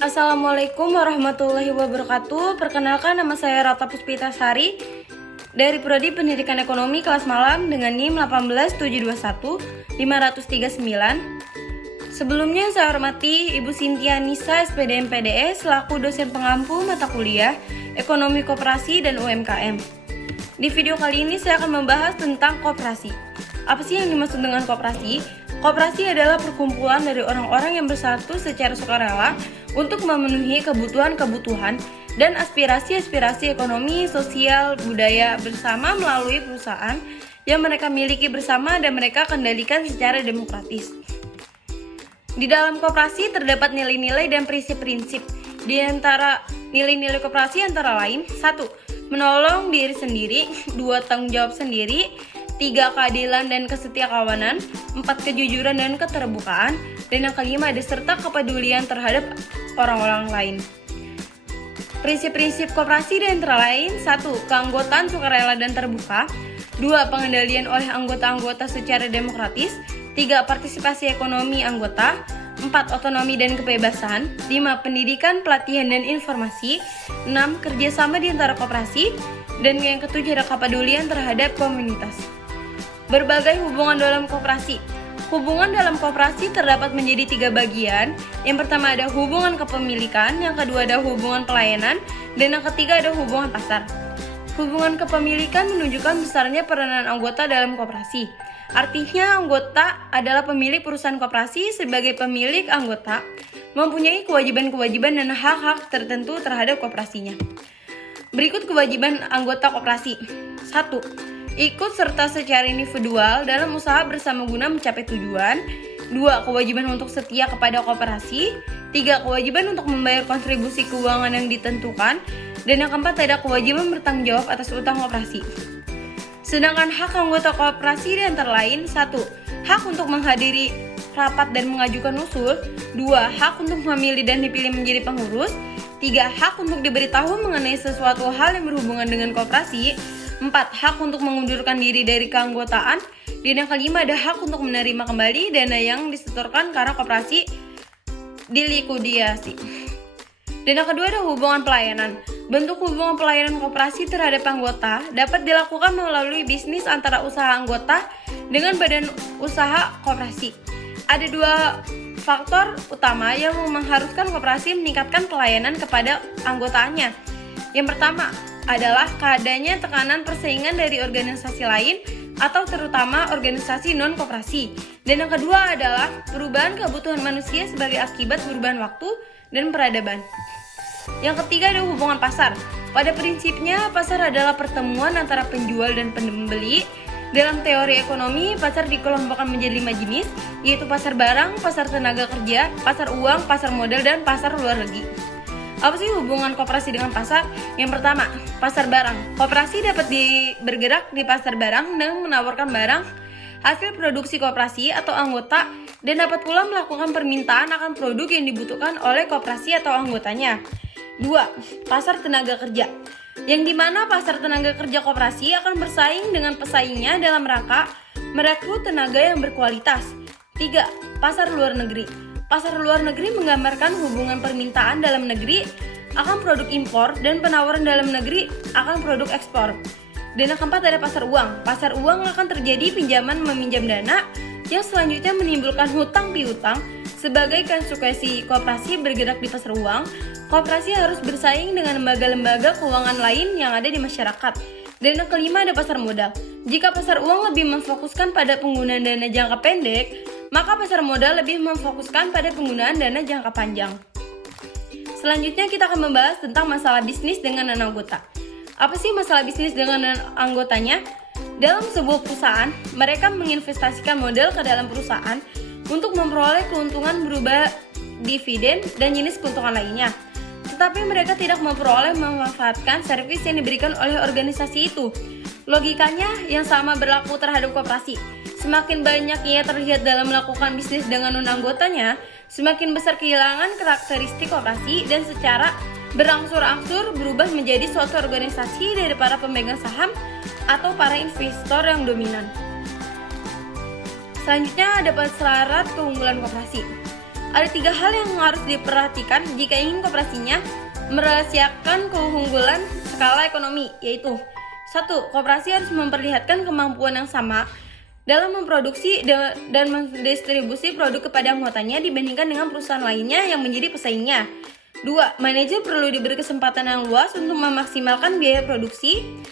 Assalamualaikum warahmatullahi wabarakatuh. Perkenalkan, nama saya Rata Puspitasari dari Prodi Pendidikan Ekonomi kelas malam dengan NIM 18721-539. Sebelumnya saya hormati Ibu Sintia Nisa SPD MPDE selaku dosen pengampu mata kuliah Ekonomi Koperasi dan UMKM. Di video kali ini saya akan membahas tentang koperasi. Apa sih yang dimaksud dengan koperasi? Koperasi adalah perkumpulan dari orang-orang yang bersatu secara sukarela untuk memenuhi kebutuhan-kebutuhan dan aspirasi-aspirasi ekonomi, sosial, budaya bersama melalui perusahaan yang mereka miliki bersama dan mereka kendalikan secara demokratis. Di dalam koperasi terdapat nilai-nilai dan prinsip-prinsip. Di antara nilai-nilai koperasi antara lain: 1. Menolong diri sendiri. 2. Tanggung jawab sendiri. 3. Keadilan dan kesetiakawanan. 4. Kejujuran dan keterbukaan. Dan yang kelima, ada serta kepedulian terhadap orang-orang lain. Prinsip-prinsip koperasi di antara lain: 1. Keanggotaan sukarela dan terbuka. 2. Pengendalian oleh anggota-anggota secara demokratis. 3. Partisipasi ekonomi anggota. 4. Otonomi dan kebebasan. 5. Pendidikan, pelatihan, dan informasi. 6. Kerjasama di antara koperasi. Dan yang ketujuh, ada kepedulian terhadap komunitas. Berbagai hubungan dalam koperasi. Hubungan dalam koperasi terdapat menjadi 3 bagian. Yang pertama ada hubungan kepemilikan, yang kedua ada hubungan pelayanan, dan yang ketiga ada hubungan pasar. Hubungan kepemilikan menunjukkan besarnya peranan anggota dalam koperasi. Artinya anggota adalah pemilik perusahaan koperasi. Sebagai pemilik, anggota mempunyai kewajiban-kewajiban dan hak-hak tertentu terhadap koperasinya. Berikut kewajiban anggota koperasi. 1. Ikut serta secara individual dalam usaha bersama guna mencapai tujuan. 2. Kewajiban untuk setia kepada koperasi. 3. Kewajiban untuk membayar kontribusi keuangan yang ditentukan. Dan yang keempat, ada kewajiban bertanggung jawab atas utang koperasi. Sedangkan hak anggota koperasi di antara lain: 1. Hak untuk menghadiri rapat dan mengajukan usul. 2. Hak untuk memilih dan dipilih menjadi pengurus. 3. Hak untuk diberitahu mengenai sesuatu hal yang berhubungan dengan koperasi. 4. Hak untuk mengundurkan diri dari keanggotaan. Dan yang kelima, ada hak untuk menerima kembali dana yang disetorkan karena koperasi dilikuidasi. Dan yang kedua, ada hubungan pelayanan. Bentuk hubungan pelayanan koperasi terhadap anggota dapat dilakukan melalui bisnis antara usaha anggota dengan badan usaha koperasi. Ada 2 faktor utama yang mengharuskan koperasi meningkatkan pelayanan kepada anggotanya. Yang pertama adalah keadanya tekanan persaingan dari organisasi lain atau terutama organisasi non-koperasi. Dan yang kedua adalah perubahan kebutuhan manusia sebagai akibat perubahan waktu dan peradaban. Yang ketiga, ada hubungan pasar. Pada prinsipnya, pasar adalah pertemuan antara penjual dan pembeli. Dalam teori ekonomi, pasar dikelompokkan menjadi 5 jenis, yaitu pasar barang, pasar tenaga kerja, pasar uang, pasar modal, dan pasar luar negeri. Apa sih hubungan koperasi dengan pasar? Yang pertama, pasar barang. Koperasi dapat bergerak di pasar barang dan menawarkan barang hasil produksi koperasi atau anggota dan dapat pula melakukan permintaan akan produk yang dibutuhkan oleh koperasi atau anggotanya. 2. Pasar tenaga kerja, yang dimana pasar tenaga kerja koperasi akan bersaing dengan pesaingnya dalam rangka merekrut tenaga yang berkualitas. 3. Pasar luar negeri. Pasar luar negeri menggambarkan hubungan permintaan dalam negeri akan produk impor dan penawaran dalam negeri akan produk ekspor. Dan yang keempat, ada pasar uang. Pasar uang akan terjadi pinjaman meminjam dana yang selanjutnya menimbulkan hutang piutang. Sebagai konsekuensi koperasi bergerak di pasar uang, koperasi harus bersaing dengan lembaga-lembaga keuangan lain yang ada di masyarakat. Dan yang kelima, ada pasar modal. Jika pasar uang lebih memfokuskan pada penggunaan dana jangka pendek, maka pasar modal lebih memfokuskan pada penggunaan dana jangka panjang. Selanjutnya kita akan membahas tentang masalah bisnis dengan anggota. Apa sih masalah bisnis dengan anggotanya? Dalam sebuah perusahaan, mereka menginvestasikan modal ke dalam perusahaan untuk memperoleh keuntungan berupa dividen dan jenis keuntungan lainnya. Tetapi mereka tidak memperoleh memanfaatkan servis yang diberikan oleh organisasi itu. Logikanya yang sama berlaku terhadap koperasi. Semakin banyak ia terlihat dalam melakukan bisnis dengan non-anggotanya, semakin besar kehilangan karakteristik koperasi dan secara berangsur-angsur berubah menjadi suatu organisasi dari para pemegang saham atau para investor yang dominan. Selanjutnya ada syarat keunggulan koperasi. Ada 3 hal yang harus diperhatikan jika ingin koperasinya merahasiakan keunggulan skala ekonomi, yaitu 1. Koperasi harus memperlihatkan kemampuan yang sama dalam memproduksi dan mendistribusi produk kepada anggotanya dibandingkan dengan perusahaan lainnya yang menjadi pesaingnya. 2. Manajer perlu diberi kesempatan yang luas untuk memaksimalkan biaya produksi.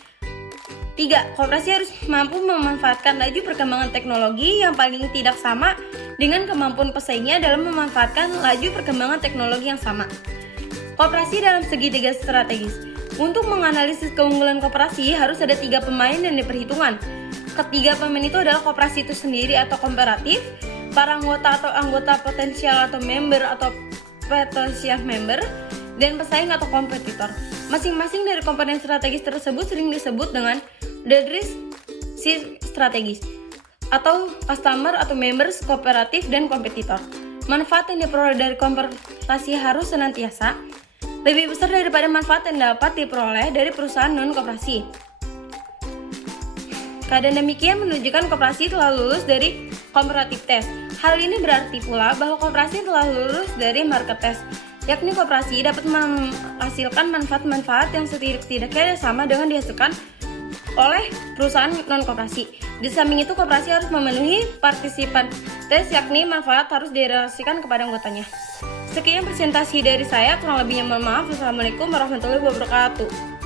3. Koperasi harus mampu memanfaatkan laju perkembangan teknologi yang paling tidak sama dengan kemampuan pesaingnya dalam memanfaatkan laju perkembangan teknologi yang sama. Koperasi dalam segitiga strategis. Untuk menganalisis keunggulan koperasi harus ada 3 pemain yang diperhitungkan. Ketiga pemain itu adalah koperasi itu sendiri atau kooperatif, para anggota atau anggota potensial atau member atau potential member, dan pesaing atau kompetitor. Masing-masing dari komponen strategis tersebut sering disebut dengan the risk strategis atau customer atau members, kooperatif, dan kompetitor. Manfaat yang diperoleh dari koperasi harus senantiasa lebih besar daripada manfaat yang dapat diperoleh dari perusahaan non-koperasi. Keadaan demikian menunjukkan koperasi telah lulus dari comparative test. Hal ini berarti pula bahwa koperasi telah lulus dari market test, yakni koperasi dapat menghasilkan manfaat-manfaat yang setidaknya sama dengan dihasilkan oleh perusahaan non-koperasi. Di samping itu, koperasi harus memenuhi partisipan tes, yakni manfaat harus direlasikan kepada anggotanya. Sekian presentasi dari saya, kurang lebihnya mohon maaf. Wassalamualaikum warahmatullahi wabarakatuh.